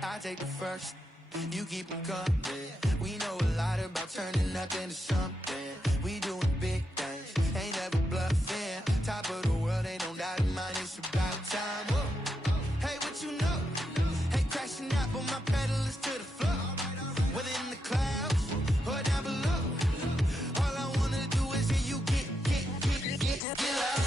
I take the first, you keep them coming. We know a lot about turning nothing into something. We doing big things, ain't never bluffing. Top of the world, ain't no doubt in mine, it's about time. Whoa. Hey, what you know? Hey, crashing out, but my pedal is to the floor. Whether in the clouds or down below, all I wanna do is hear you get loud.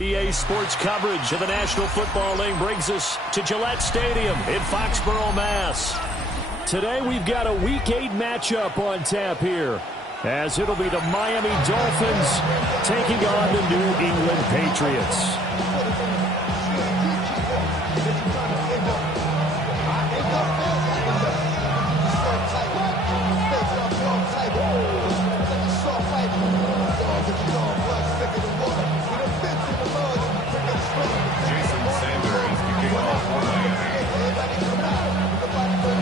EA Sports coverage of the National Football League brings us to Gillette Stadium in Foxborough, Mass. Today we've got a Week 8 matchup on tap here, as it'll be the Miami Dolphins taking on the New England Patriots.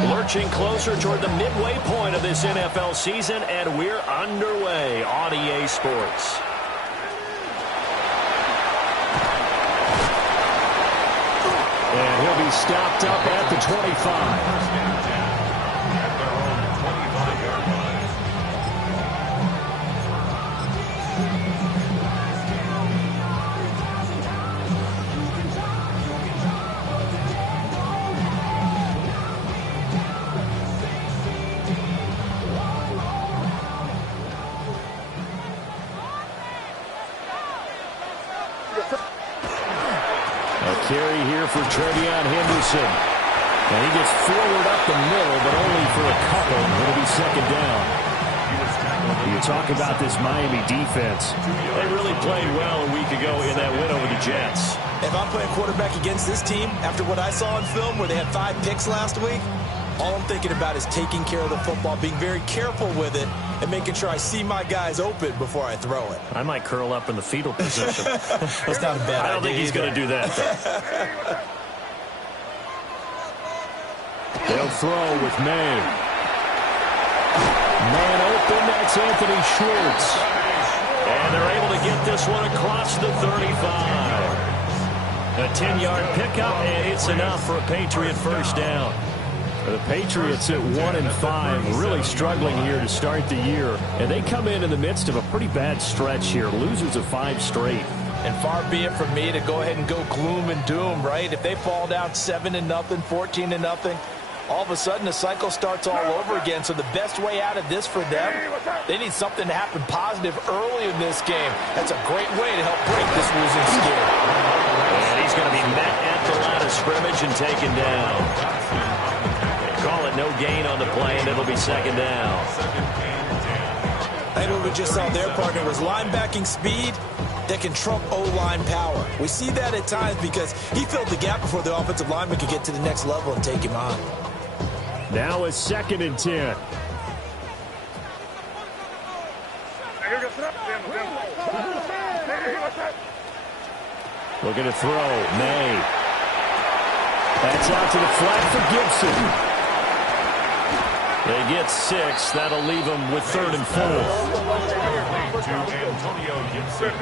Lurching closer toward the midway point of this NFL season, and we're underway on EA Sports. And he'll be stopped up at the 25. Carry here for Trevion Henderson. And he gets forward up the middle, but only for a couple. It'll be second down. You talk about this Miami defense. They really played well a week ago in that win over the Jets. If I'm playing quarterback against this team, after what I saw on film where they had 5 picks last week, all I'm thinking about is taking care of the football, being very careful with it, and making sure I see my guys open before I throw it. I might curl up in the fetal position. That's not a bad idea. I don't think he's going to do that, though. They'll throw with May. Man open, that's Anthony Schwartz. And they're able to get this one across the 35. A 10-yard pickup, and it's enough for a Patriot first down. The Patriots at 1-5, really struggling here to start the year. And they come in the midst of a pretty bad stretch here. Losers of 5 straight. And far be it from me to go ahead and go gloom and doom, right? If they fall down 7-0, 14-0, all of a sudden the cycle starts all over again. So the best way out of this for them, they need something to happen positive early in this game. That's a great way to help break this losing skid. And he's going to be met at the line of scrimmage and taken down. Call it no gain on the play, and it'll be second down. I think what we just saw their partner was linebacking speed that can trump O-line power. We see that at times because he filled the gap before the offensive lineman could get to the next level and take him on. Now a 2nd and 10. Looking to throw. May. That's out to the flat for Gibson. They get 6. That'll leave them with 3rd and 4. To Antonio Gibson.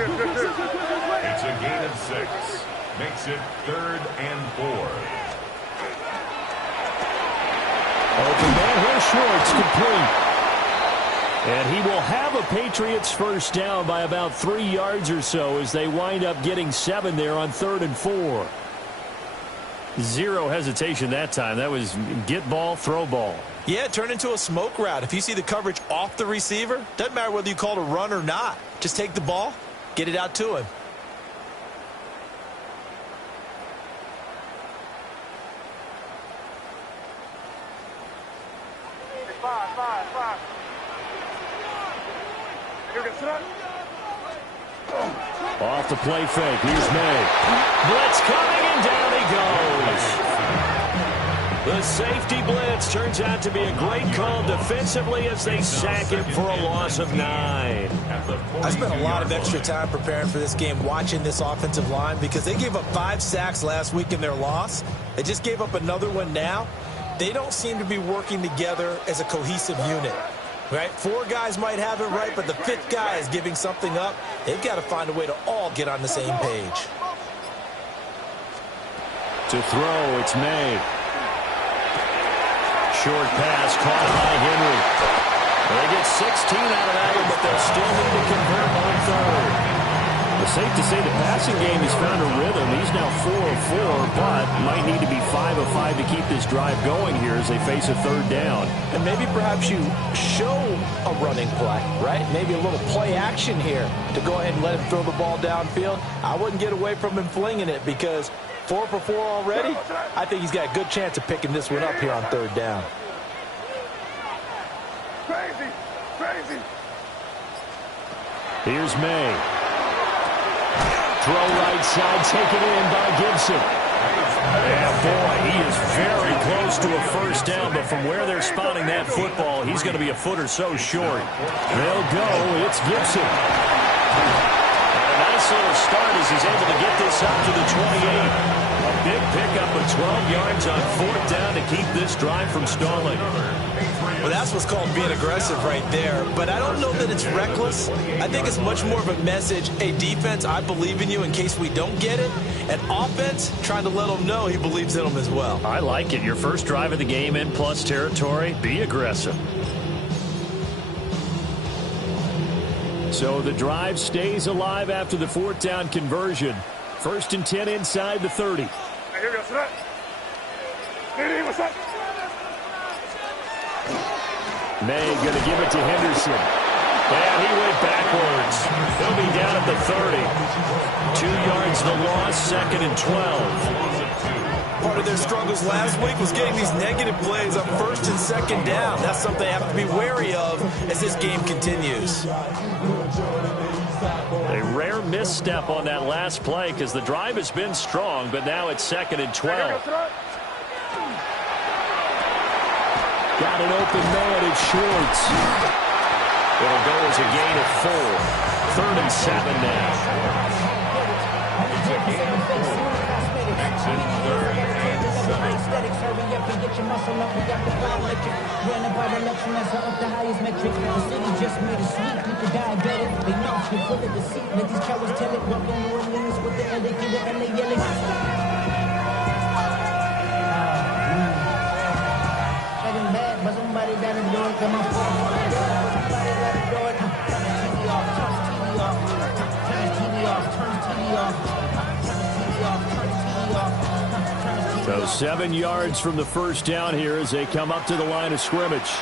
It's a gain of 6. Makes it 3rd and 4. Open man here, Schwartz complete. And he will have a Patriots first down by about 3 yards or so as they wind up getting 7 there on 3rd and 4. Zero hesitation that time. That was get ball, throw ball. Yeah, turn into a smoke route. If you see the coverage off the receiver, doesn't matter whether you call it a run or not. Just take the ball, get it out to him. Off the play fake. Here's May. Blitz coming, and down he goes. The safety blitz turns out to be a great call defensively as they sack him for a loss of 9. I spent a lot of extra time preparing for this game, watching this offensive line, because they gave up 5 sacks last week in their loss. They just gave up another one now. They don't seem to be working together as a cohesive unit. Right? 4 guys might have it right, but the 5th guy is giving something up. They've got to find a way to all get on the same page. To throw, it's May. Short pass caught by Henry. They get 16 out of that one, but they'll still need to convert on 3rd. It's safe to say the passing game has found a rhythm. He's now 4 of 4, but might need to be 5 of 5 to keep this drive going here as they face a 3rd down. And maybe perhaps you show a running play, right? Maybe a little play action here to go ahead and let him throw the ball downfield. I wouldn't get away from him flinging it because 4 for 4 already. I think he's got a good chance of picking this one up here on 3rd down. Crazy. Here's May. Throw right side, taken in by Gibson. Yeah, boy, he is very close to a first down, but from where they're spotting that football, he's going to be a foot or so short. They'll go. It's Gibson. And a nice little start as he's able to get this up to the 28. A big pickup of 12 yards on 4th down to keep this drive from stalling. Well, that's what's called being aggressive right there. But I don't know that it's reckless. I think it's much more of a message. Hey, defense, I believe in you in case we don't get it. And offense, trying to let them know he believes in them as well. I like it. Your first drive of the game in plus territory. Be aggressive. So the drive stays alive after the 4th down conversion. 1st and 10 inside the 30. May going to give it to Henderson. And he went backwards. He'll be down at the 30. 2 yards the loss, 2nd and 12. Part of their struggles last week was getting these negative plays on 1st and 2nd down. That's something they have to be wary of as this game continues. A rare misstep on that last play because the drive has been strong, but now it's 2nd and 12. Got an open man. It's Schwartz. It'll go as a gain of 4. 3rd and 7 now. It's a gain of 4. Makes it 3rd and 7. Hurry up and get your muscle up. We got the fire electric. Ran about election as up the highest metric. The city just made a sweep. People diabetic. They mouth get full of deceit. Let these cowards tell it. Welcome to Orleans with the LA kid, the LA yelling. Second bad, but somebody got to do it. Come on. Somebody got to do it. Turn the TV off. Turn the TV off. Turn the TV off. Turn the TV off. Turn the TV off. Turn the TV off. So 7 yards from the first down here as they come up to the line of scrimmage.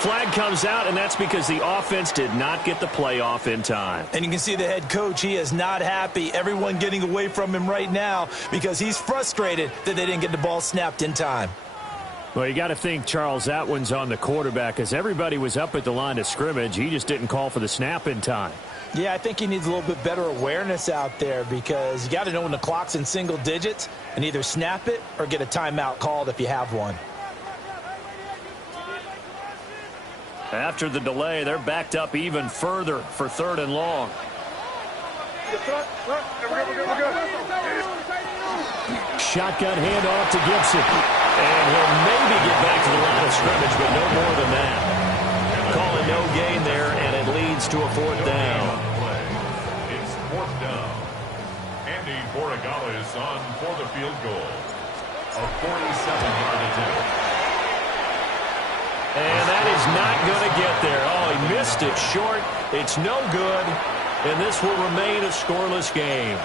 Flag comes out, and that's because the offense did not get the play off in time. And you can see the head coach, he is not happy. Everyone getting away from him right now because he's frustrated that they didn't get the ball snapped in time. Well, you got to think, Charles, that one's on the quarterback as everybody was up at the line of scrimmage. He just didn't call for the snap in time. Yeah, I think he needs a little bit better awareness out there because you got to know when the clock's in single digits and either snap it or get a timeout called if you have one. After the delay, they're backed up even further for 3rd and long. Shotgun handoff to Gibson. And he'll maybe get back to the line of scrimmage, but no more than that. Calling no gain there, and it leads to a 4th down. It's 4th down. Andy Borregales on for the field goal. A 47-yard attempt. And that is not going to get there. Oh, he missed it short. It's no good, and this will remain a scoreless game.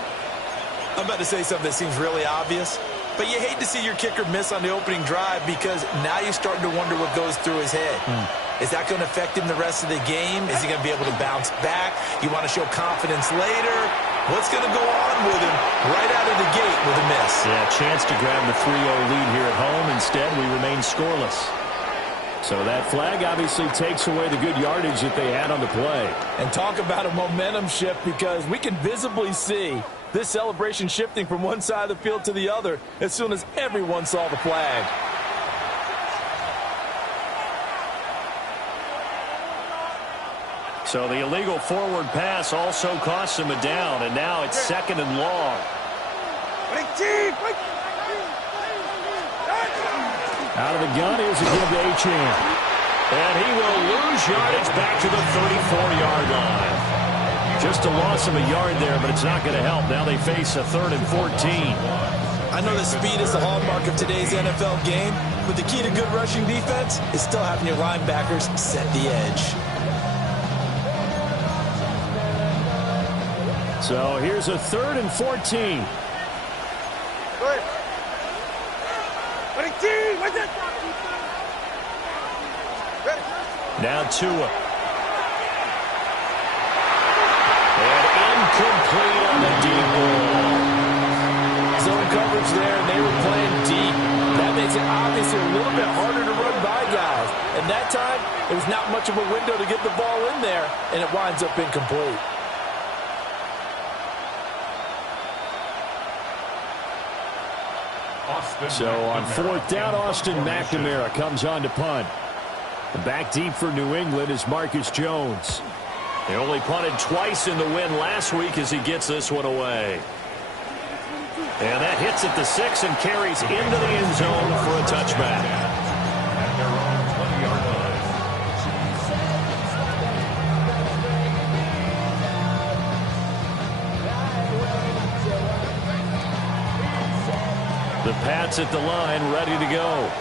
I'm about to say something that seems really obvious, but you hate to see your kicker miss on the opening drive because now you're starting to wonder what goes through his head. Is that going to affect him the rest of the game? Is he going to be able to bounce back? You want to show confidence later? What's going to go on with him right out of the gate with a miss? Yeah, chance to grab the 3-0 lead here at home. Instead, we remain scoreless. So that flag obviously takes away the good yardage that they had on the play. And talk about a momentum shift because we can visibly see this celebration shifting from one side of the field to the other as soon as everyone saw the flag. So the illegal forward pass also costs him a down, and now it's 2nd and long. Out of the gun, here's a give to Achane. And he will lose yardage back to the 34-yard line. Just a loss of a yard there, but it's not going to help. Now they face a 3rd and 14. I know that speed is the hallmark of today's NFL game, but the key to good rushing defense is still having your linebackers set the edge. So here's a 3rd and 14. Now Tua. And incomplete on the deep ball. Zone coverage there, and they were playing deep. That makes it obviously a little bit harder to run by guys. And that time, there was not much of a window to get the ball in there, and it winds up incomplete. So on 4th down, Austin McNamara comes on to punt. Back deep for New England is Marcus Jones. They only punted twice in the win last week as he gets this one away. And that hits at the 6 and carries into the end zone for a touchback. At their own 20-yard line. The Pats at the line, ready to go.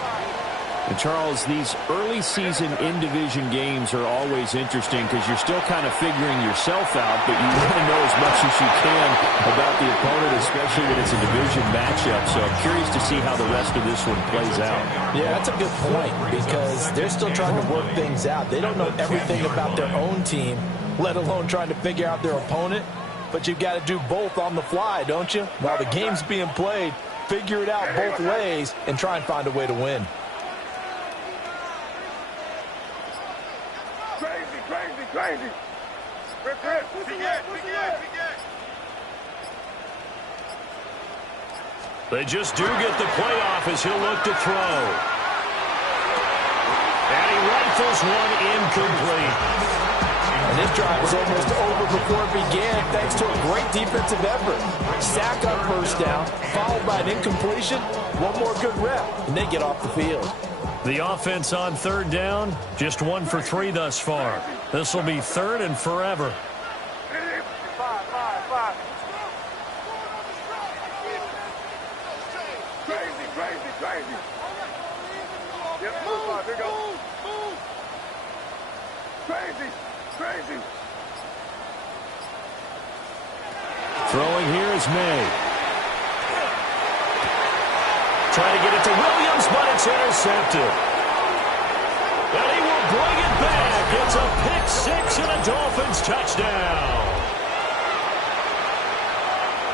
And Charles, these early season in-division games are always interesting because you're still kind of figuring yourself out, but you want to know as much as you can about the opponent, especially when it's a division matchup. So I'm curious to see how the rest of this one plays out. Yeah, that's a good point because they're still trying to work things out. They don't know everything about their own team, let alone trying to figure out their opponent. But you've got to do both on the fly, don't you? While the game's being played, figure it out both ways and try and find a way to win. Crazy. They just do get the playoff as he'll look to throw. rifles one incomplete. And this drive was almost over before it began thanks to a great defensive effort. Sack up first down, followed by an incompletion. One more good rep, and they get off the field. The offense on third down, just 1 for 3 thus far. This will be third and forever. Throwing here is May. Trying to get it to Williams, but it's intercepted. And he will bring it back. It's a pick six and a Dolphins touchdown.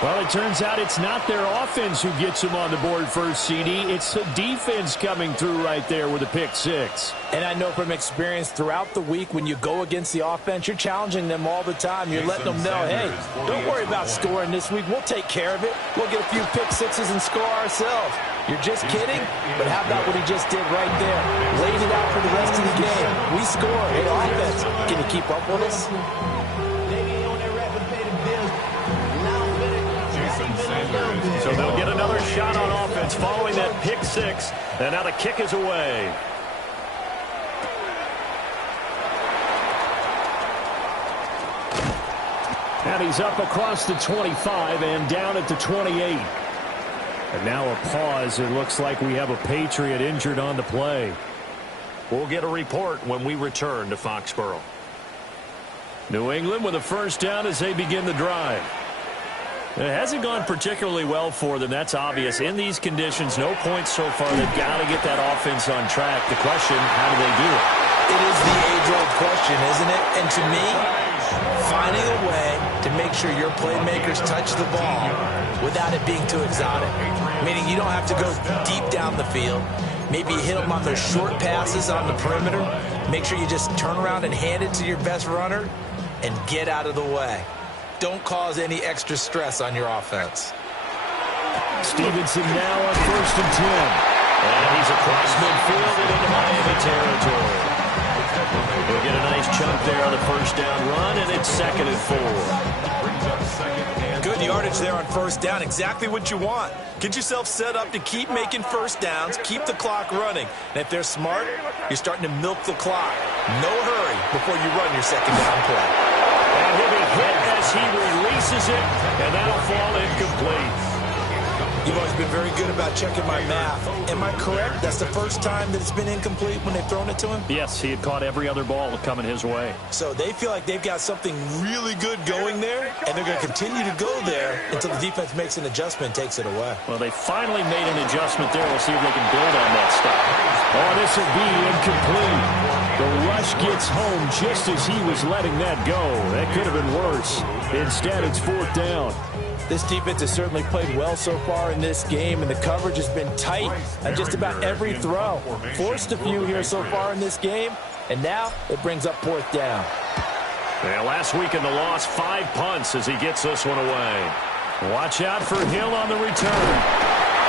Well, it turns out it's not their offense who gets them on the board first, CD. It's the defense coming through right there with a pick six. And I know from experience throughout the week when you go against the offense, you're challenging them all the time. You're letting them know, hey, don't worry about scoring this week. We'll take care of it. We'll get a few pick sixes and score ourselves. You're just kidding? But how about what he just did right there? Laid it out for the rest of the game. We scored. Hey, offense, can you keep up with us? So they'll get another shot on offense following that pick six. And now the kick is away. And he's up across the 25 and down at the 28. And now a pause. It looks like we have a Patriot injured on the play. We'll get a report when we return to Foxborough. New England with a first down as they begin the drive. It hasn't gone particularly well for them. That's obvious. In these conditions, no points so far. They've got to get that offense on track. The question, how do they do it? It is the age-old question, isn't it? And to me, finding a way to make sure your playmakers touch the ball without it being too exotic. Meaning you don't have to go deep down the field. Maybe hit them on those short passes on the perimeter. Make sure you just turn around and hand it to your best runner and get out of the way. Don't cause any extra stress on your offense. Stevenson now on 1st and 10. And he's across midfield and into Miami territory. We'll get a nice chunk there on the first down run, and it's 2nd and 4. Good yardage there on first down. Exactly what you want. Get yourself set up to keep making first downs, keep the clock running. And if they're smart, you're starting to milk the clock. No hurry before you run your second down play. And he'll be hit as he releases it, and that'll fall incomplete. You've always been very good about checking my math. Am I correct? That's the first time that it's been incomplete when they've thrown it to him? Yes, he had caught every other ball coming his way. So they feel like they've got something really good going there, and they're going to continue to go there until the defense makes an adjustment and takes it away. Well, they finally made an adjustment there. We'll see if they can build on that stuff. Oh, this will be incomplete. The rush gets home just as he was letting that go. That could have been worse. Instead, it's 4th down. This defense has certainly played well so far in this game, and the coverage has been tight on just about every throw. Forced a few here so far in this game, and now it brings up 4th down. Yeah, last week in the loss, 5 punts as he gets this one away. Watch out for Hill on the return.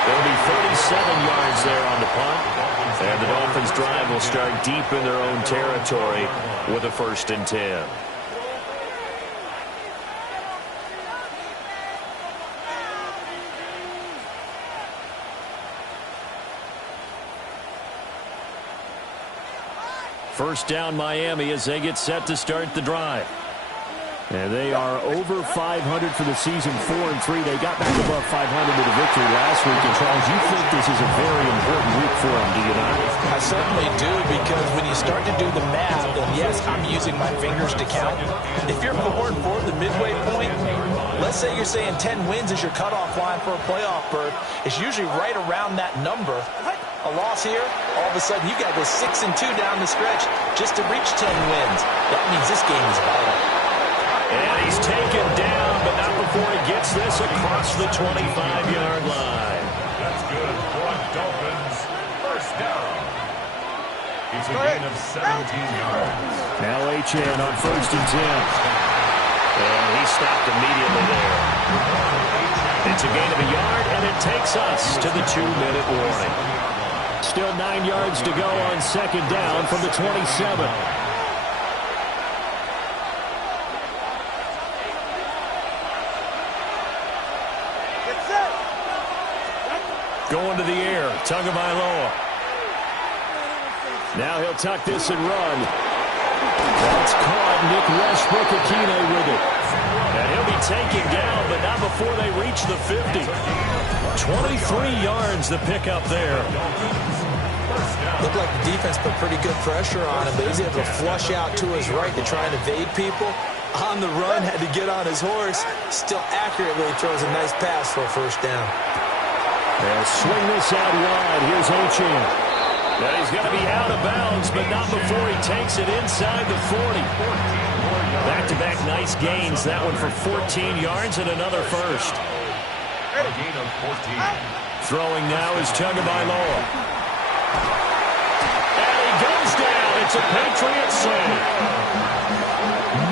There'll be 37 yards there on the punt. And the Dolphins drive will start deep in their own territory with a 1st and 10. First down Miami as they get set to start the drive. And they are over 500 for the season, 4-3. They got back above 500 with a victory last week. And Charles, you think this is a very important week for them, do you not? I certainly do, because when you start to do the math, and yes, I'm using my fingers to count. If you're 4-4 the midway point, let's say you're saying 10 wins is your cutoff line for a playoff berth. It's usually right around that number. A loss here, all of a sudden you got to go 6-2 down the stretch just to reach 10 wins. That means this game is vital. And he's taken down, but not before he gets this across the 25-yard line. That's good for Dolphins. First down. It's a gain of 17 yards. Now HN on 1st and 10. And he stopped immediately there. It's a gain of a yard, and it takes us to the 2-minute warning. Still 9 yards to go on second down from the 27. Going to the air, Tagovailoa. Now he'll tuck this and run. That's caught. Nick Westbrook-Akine with it. And he'll be taken down, but not before they reach the 50. 23 yards the pickup there. Looked like the defense put pretty good pressure on him, but he's able to flush out to his right to try and evade people. On the run, had to get on his horse. Still accurately throws a nice pass for a first down. They'll swing this out wide. Here's Achane. Now he's going to be out of bounds, but not before he takes it inside the 40. Back-to-back nice gains. That one for 14 yards and another first. A gain of 14. Throwing now is Tagovailoa. And he goes down. It's a Patriot save.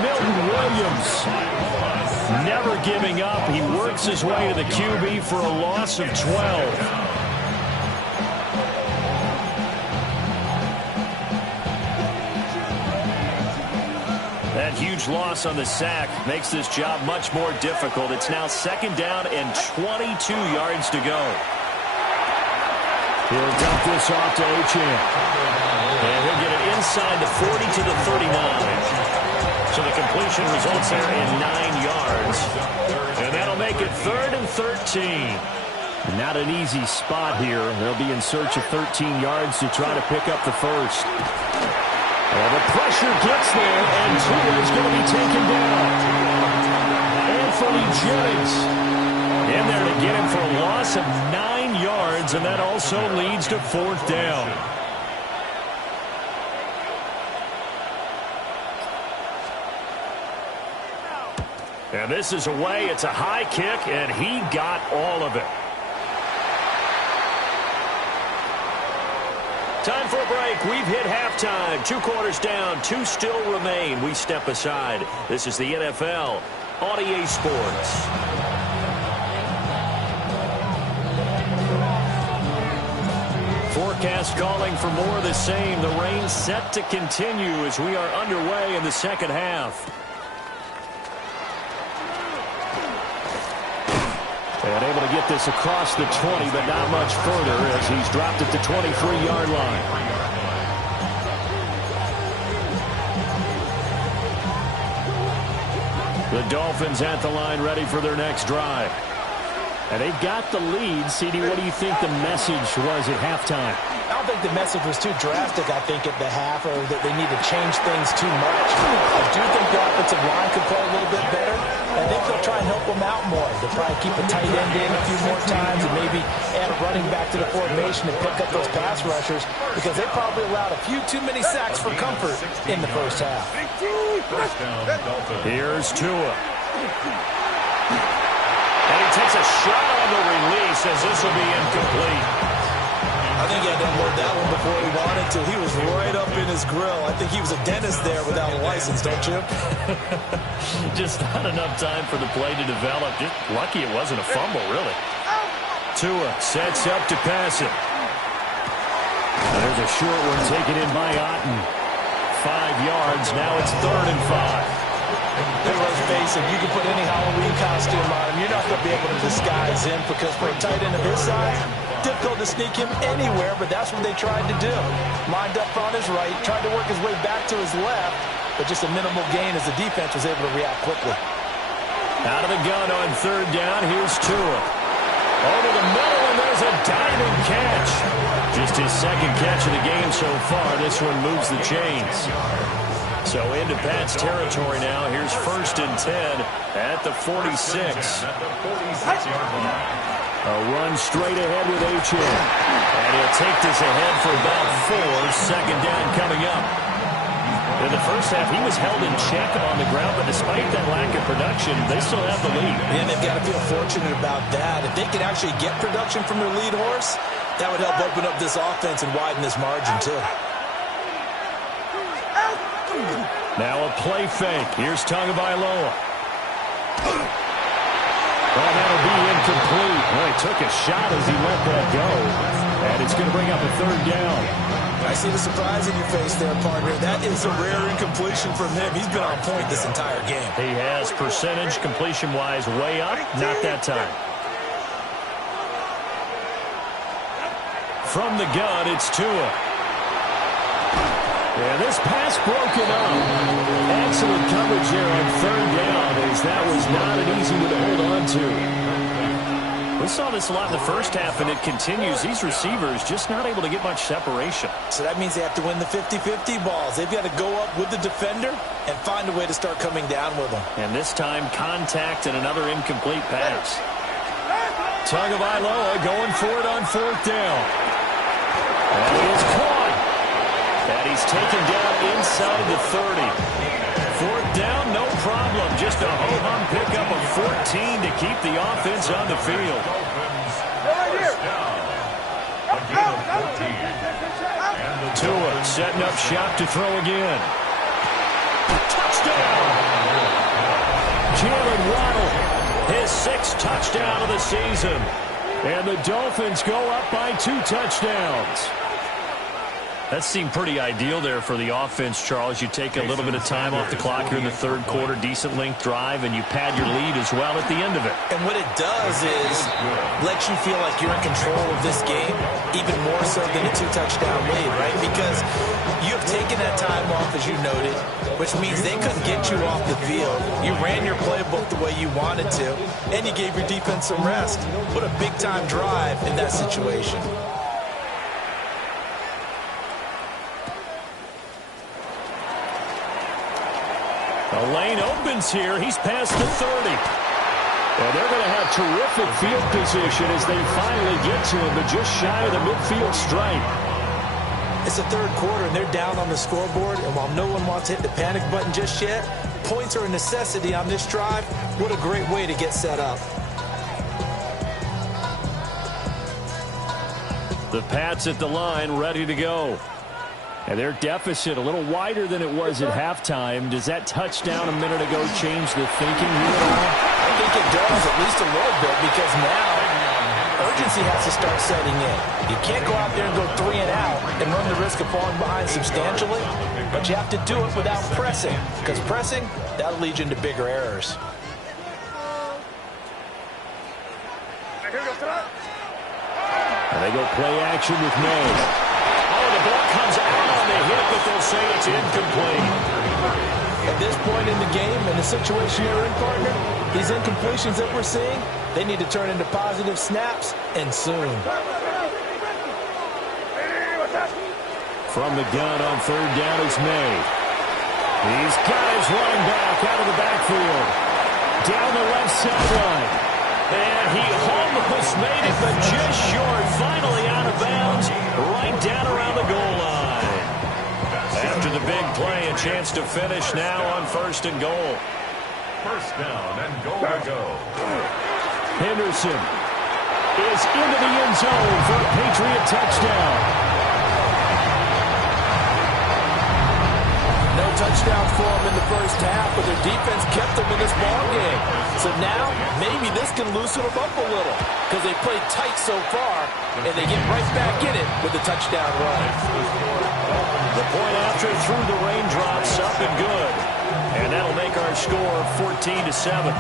Milton Williams never giving up. He works his way to the QB for a loss of 12. That huge loss on the sack makes this job much more difficult. It's now second down and 22 yards to go. He'll dump this off to Achane. And he'll get it inside the 40 to the 39. So the completion results there in 9 yards. And that'll make it 3rd and 13. Not an easy spot here. They'll be in search of 13 yards to try to pick up the first. Well, the pressure gets there, and Tua is going to be taken down. Anthony Jennings in there to get him for a loss of 9 yards, and that also leads to 4th down. And this is away. It's a high kick, and he got all of it. Time for a break. We've hit halftime. 2 quarters down. 2 still remain. We step aside. This is the NFL on EA Sports. Forecast calling for more of the same. The rain set to continue as we are underway in the second half. And able to get this across the 20, but not much further as he's dropped at the 23-yard line. The Dolphins at the line ready for their next drive. And they've got the lead. CD, what do you think the message was at halftime? I don't think the message was too drastic, I think, at the half, or that they need to change things too much. I do think the offensive line could play a little bit better. I think they'll try and help them out more. They'll probably keep a tight end in a few more times and maybe add a running back to the formation and pick up those pass rushers because they probably allowed a few too many sacks for comfort in the first half. Here's Tua. And he takes a shot on the release as this will be incomplete. I think he had to unload that one before he wanted to. He was right up in his grill. I think he was a dentist there without a license, don't you? Just not enough time for the play to develop. Just lucky it wasn't a fumble, really. Tua sets up to pass it. There's a short one taken in by Otten. 5 yards. Now it's 3rd and 5. Let's face it, you can put any Halloween costume on him. You're not going to be able to disguise him because for a tight end of his size, difficult to sneak him anywhere, but that's what they tried to do. Lined up on his right, tried to work his way back to his left, but just a minimal gain as the defense was able to react quickly. Out of the gun on 3rd down, here's Tua. Over the middle, and there's a diving catch. Just his 2nd catch of the game so far. This one moves the chains. So into Pat's territory now. Here's 1st and 10 at the 46. A run straight ahead with Achane. And he'll take this ahead for about 4. 2nd down coming up. In the first half, he was held in check on the ground, but despite that lack of production, they still have the lead. And they've got to feel fortunate about that. If they can actually get production from their lead horse, that would help open up this offense and widen this margin, too. Now a play fake. Here's Tagovailoa. Well, that'll be incomplete. Well, he took a shot as he let that go. And it's going to bring up a third down. I see the surprise in your face there, partner. That is a rare incompletion from him. He's been on point this entire game. He has percentage completion-wise way up. Not that time. From the gun, it's Tua. And this pass broken up. Excellent coverage there on third down, as that was not an easy one to hold on to. We saw this a lot in the first half, and it continues. These receivers just not able to get much separation. So that means they have to win the 50-50 balls. They've got to go up with the defender and find a way to start coming down with them. And this time, contact and another incomplete pass. Tagovailoa going for it on fourth down. And he is caught. And he's taken down inside the 30. Fourth down, no problem. Just a ho-hum pickup of 14 to keep the offense on the field. Tua setting up shop to throw again. Touchdown! Jalen Waddle, his 6th touchdown of the season. And the Dolphins go up by 2 touchdowns. That seemed pretty ideal there for the offense, Charles. You take a little bit of time off the clock here in the third quarter, decent length drive, and you pad your lead as well at the end of it. And what it does is let you feel like you're in control of this game, even more so than a 2-touchdown lead, right? Because you have taken that time off, as you noted, which means they couldn't get you off the field. You ran your playbook the way you wanted to, and you gave your defense some rest. What a big-time drive in that situation. The lane opens here. He's past the 30. And they're going to have terrific field position as they finally get to him, but just shy of the midfield stripe. It's the third quarter, and they're down on the scoreboard, and while no one wants to hit the panic button just yet, points are a necessity on this drive. What a great way to get set up. The Pats at the line, ready to go. And their deficit a little wider than it was at halftime. Does that touchdown a minute ago change the thinking here at all? I think it does, at least a little bit, because now urgency has to start setting in. You can't go out there and go 3 and out and run the risk of falling behind substantially, but you have to do it without pressing, because pressing, that'll lead you into bigger errors. And they go play action with May. Oh, the ball comes out on the hit, but they'll say it's incomplete. At this point in the game, in the situation they're in, partner, these incompletions that we're seeing, they need to turn into positive snaps, and soon. From the gun on third down is May. He's got his running back out of the backfield. Down the left sideline. And he almost made it, but just short. Finally out of bounds, right down around the goal line. After the big play, a chance to finish now on 1st and goal. First down and goal to go. Henderson is into the end zone for a Patriot touchdown. No touchdowns for them in the first half, but their defense kept them in this ball game. So now, maybe this can loosen them up a little, because they played tight so far, and they get right back in it with a touchdown run. The point after through the raindrops, up and good. And that'll make our score 14-7.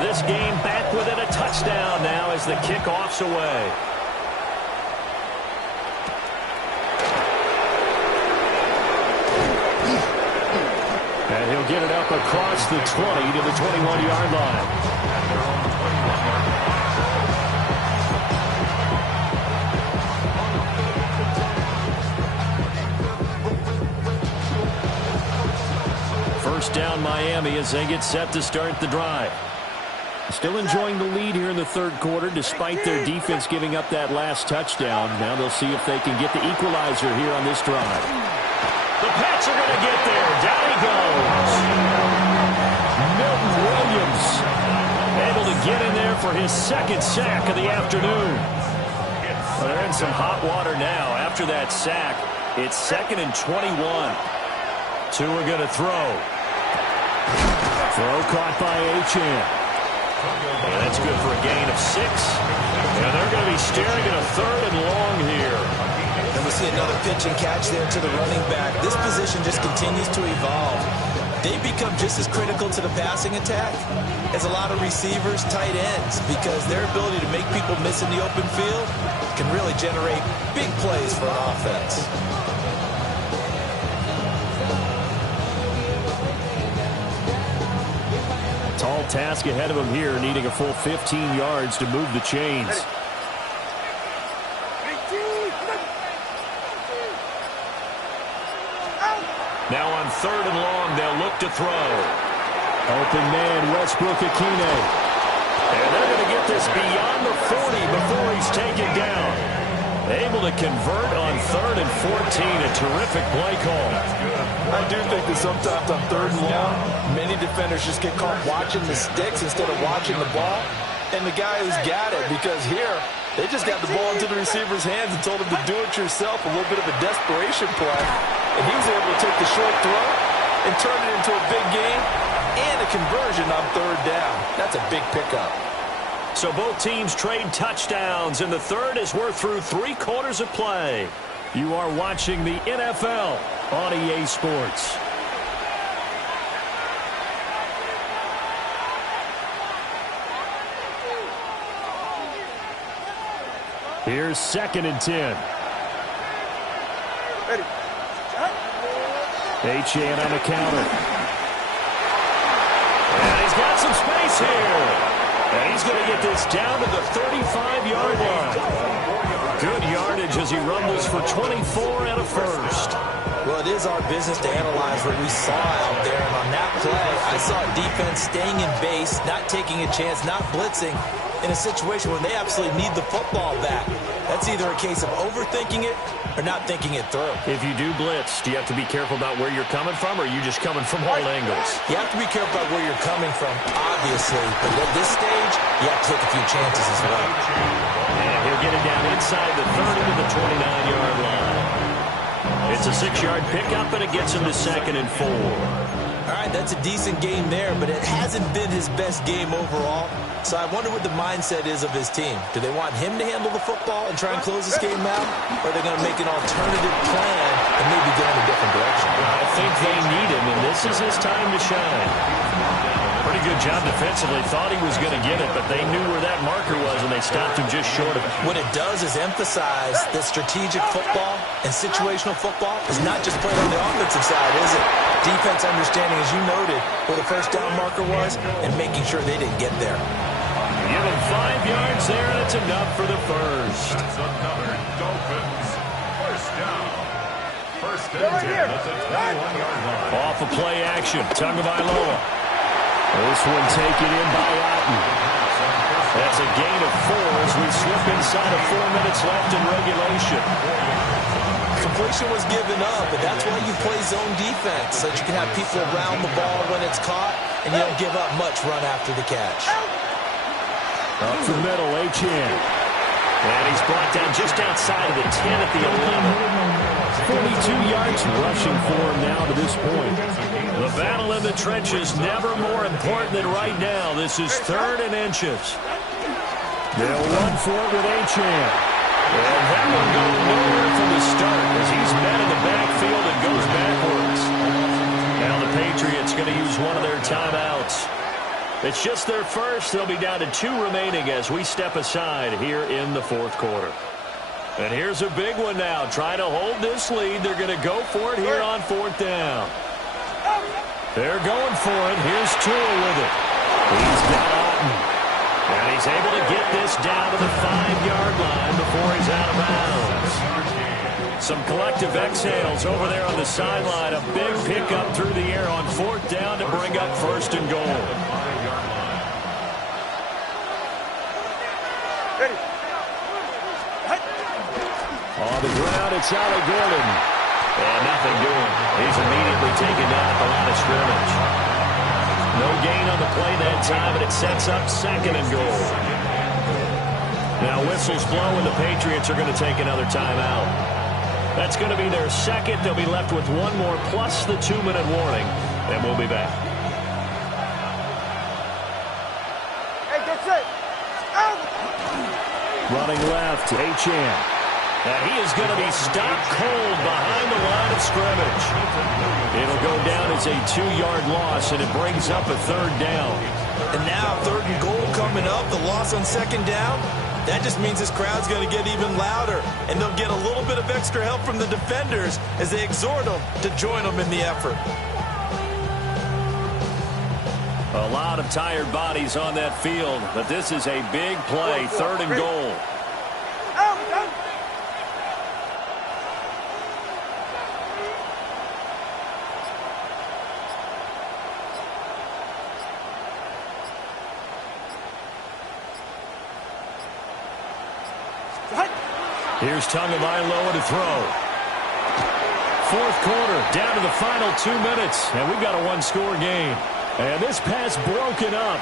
This game back within a touchdown now as the kickoff's away. And he'll get it up across the 20 to the 21-yard line. First down Miami as they get set to start the drive. Still enjoying the lead here in the third quarter despite their defense giving up that last touchdown. Now they'll see if they can get the equalizer here on this drive. The Pats are going to get there. Down he goes. Milton Williams able to get in there for his 2nd sack of the afternoon. Well, they're in some hot water now. After that sack, it's 2nd and 21. Tua going to throw. Throw caught by Espn. And that's good for a gain of 6. And they're going to be staring at a 3rd and long here. And we see another pitch and catch there to the running back. This position just continues to evolve. They become just as critical to the passing attack as a lot of receivers, tight ends, because their ability to make people miss in the open field can really generate big plays for an offense. Tall task ahead of him here, needing a full 15 yards to move the chains. Now on 3rd and long, they'll look to throw. Open man, Westbrook-Akine. And they're going to get this beyond the 40 before he's taken down. Able to convert on 3rd and 14. A terrific play call. I do think that sometimes on 3rd and long, many defenders just get caught watching the sticks instead of watching the ball. And the guy who's got it, because here, they just got the ball into the receiver's hands and told him to do it yourself, a little bit of a desperation play. And he was able to take the short throw and turn it into a big gain and a conversion on 3rd down. That's a big pickup. So both teams trade touchdowns, and the 3rd as we're through 3 quarters of play. You are watching the NFL on EA Sports. Here's 2nd and 10. Ready. Espn on the counter. And he's got some space here. And he's going to get this down to the 35-yard line. Good yardage as he rumbles for 24 and a first. Well, it is our business to analyze what we saw out there. And on that play, I saw a defense staying in base, not taking a chance, not blitzing in a situation where they absolutely need the football back. That's either a case of overthinking it or not thinking it through. If you do blitz, do you have to be careful about where you're coming from, or are you just coming from all angles? You have to be careful about where you're coming from, obviously. But at this stage, you have to take a few chances as well. And he'll get it down inside the 30 to the 29-yard line. It's a 6-yard pickup, and it gets him to 2nd and 4. All right, that's a decent game there, but it hasn't been his best game overall. So I wonder what the mindset is of his team. Do they want him to handle the football and try and close this game out? Or are they going to make an alternative plan and maybe go in a different direction? I think they need him, and this is his time to shine. Pretty good job defensively. Thought he was going to get it, but they knew where that marker was, and they stopped him just short of it. What it does is emphasize that strategic football and situational football is not just played on the offensive side, is it? Defense understanding, as you noted, where the first down marker was and making sure they didn't get there. Give him 5 yards there, and it's enough for the first. That's another Dolphins first down. First and 10 at the 21-yard line. Off of play action, Tagovailoa. This one taken in by Otten. That's a gain of 4 as we slip inside of 4 minutes left in regulation. Completion was given up, but that's why you play zone defense, so that you can have people around the ball when it's caught, and you don't give up much run after the catch. Up the middle, Espn. And he's brought down just outside of the 10 at the 11. 42 yards rushing for him now to this point. The battle in the trenches, never more important than right now. This is 3rd and inches. They'll run for it with Espn. And that one goes nowhere from the start as he's met in the backfield and goes backwards. Now the Patriots going to use one of their timeouts. It's just their first. They'll be down to 2 remaining as we step aside here in the 4th quarter. And here's a big one now. Trying to hold this lead. They're going to go for it here on 4th down. They're going for it. Here's Tua with it. He's got Otten. And he's able to get this down to the 5-yard line before he's out of bounds. Some collective exhales over there on the sideline. A big pickup through the air on 4th down to bring up 1st and goal. On the ground, it's Ollie Gordon. And nothing doing. He's immediately taken down at the line of scrimmage. No gain on the play that time, and it sets up 2nd and goal. Now whistles blow, and the Patriots are going to take another timeout. That's going to be their second. They'll be left with one more plus the 2-minute warning, and we'll be back. Hey, that's it. Running left, Espn. And he is going to be stopped cold behind the line of scrimmage. It'll go down as a 2-yard loss, and it brings up a 3rd down. And now 3rd and goal coming up, the loss on 2nd down. That just means this crowd's going to get even louder, and they'll get a little bit of extra help from the defenders as they exhort them to join them in the effort. A lot of tired bodies on that field, but this is a big play, 3rd and goal. Here's Tagovailoa to throw. 4th quarter, down to the final 2 minutes, and we've got a 1-score game. And this pass broken up.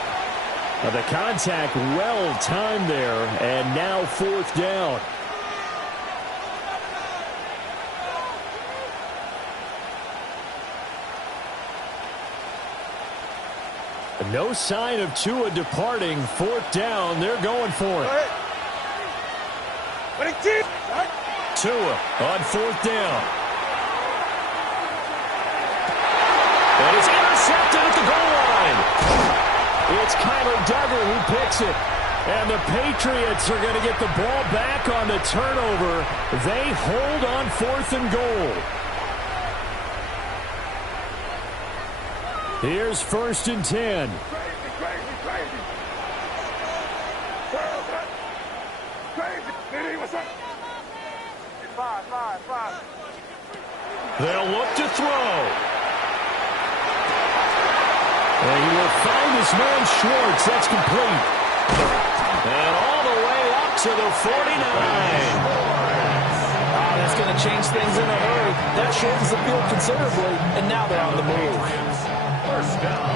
The contact well timed there, and now 4th down. No sign of Tua departing. 4th down, they're going for it. Tua on 4th down. And it's intercepted at the goal line. It's Kyler Duggar who picks it. And the Patriots are going to get the ball back on the turnover. They hold on 4th and goal. Here's 1st and 10. They'll look to throw. And he will find his man Schwartz. That's complete. And all the way up to the 49. That's going to change things in a hurry. That shortens the field considerably, and now they're on the move. 1st down.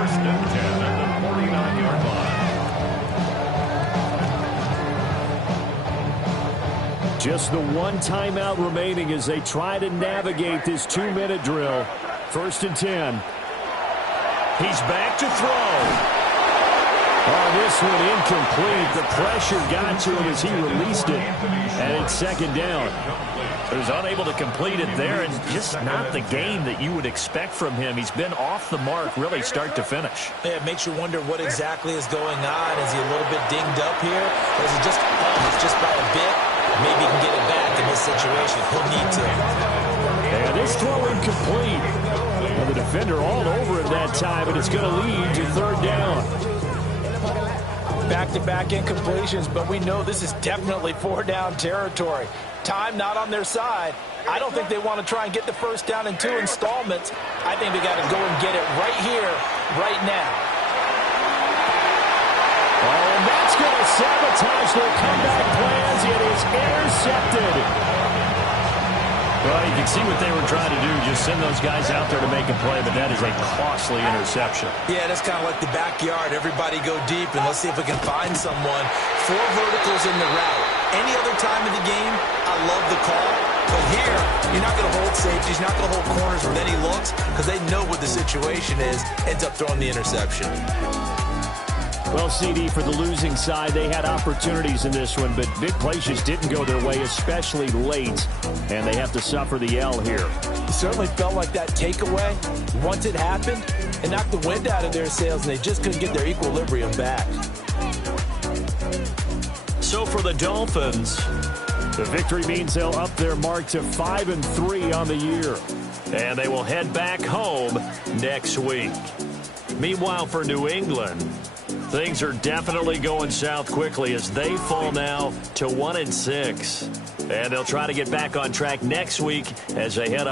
1st and 10 at the 49-yard line. Just the one timeout remaining as they try to navigate this 2-minute drill. 1st and 10. He's back to throw. Oh, this one incomplete. The pressure got to him as he released it. And it's 2nd down. He was unable to complete it there, and just not the game that you would expect from him. He's been off the mark really start to finish. Yeah, it makes you wonder what exactly is going on. Is he a little bit dinged up here? Or is he just off just by a bit? Maybe he can get it back in this situation. He'll need to. And this throw incomplete. And the defender all over him that time, and it's going to lead to 3rd down. Back-to-back incompletions, but we know this is definitely 4-down territory. Time not on their side. I don't think they want to try and get the 1st down in 2 installments. I think they got to go and get it right here, right now. Oh, and that's going to sabotage their comeback plans. It is intercepted. Well, you can see what they were trying to do, just send those guys out there to make a play, but that is a costly interception. Yeah, that's kind of like the backyard. Everybody go deep, and let's see if we can find someone. 4 verticals in the route. Any other time of the game, I love the call. But here, you're not going to hold safeties, you're not going to hold corners with any looks, because they know what the situation is, ends up throwing the interception. Well, CD, for the losing side, they had opportunities in this one, but big plays just didn't go their way, especially late, and they have to suffer the L here. It certainly felt like that takeaway, once it happened, it knocked the wind out of their sails, and they just couldn't get their equilibrium back. So for the Dolphins, the victory means they'll up their mark to 5-3 on the year, and they will head back home next week. Meanwhile, for New England, things are definitely going south quickly as they fall now to 1-6. And they'll try to get back on track next week as they head up.